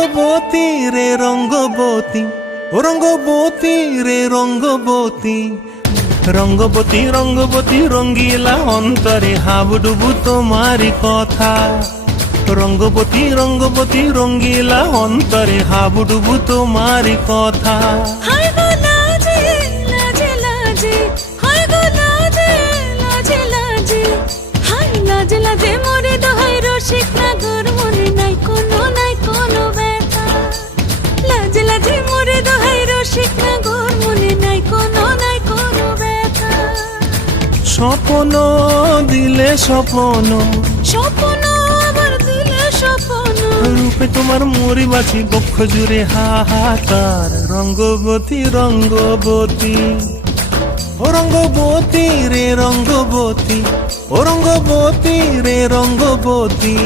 রঙ্গবতী রে রঙ্গবতী, ও রঙ্গবতী রে রঙ্গবতী, রঙ্গবতী রঙ্গবতী রঙ্গিলা অন্তরে হাবুডুবু তোমারি কথা। রঙ্গবতী রঙ্গবতী রঙ্গিলা অন্তরে হাবুডুবু তোমারি কথা। হায় গো লাজে লাজে লাজে, হায় গো লাজে লাজে লাজে, হায় লাজে লাজে মোরে দোহাই রসিক নাগর, মনে নাই কোনো ব্যথা। লাজে লাজে মোরে দোহাই রসিক নাগর, মনে নাই কোনো ব্যথা। স্বপ্ন দিলে স্বপ্ন, স্বপ্ন আবার দিলে স্বপ্ন, রূপে তোমার মরি বাছি বক্ষ জুড়ে হাহাকার। রঙ্গবতী রঙ্গবতী, ও রঙ্গবতী রে রঙ্গবতী, ও রঙ্গবতী রে রঙ্গবতী।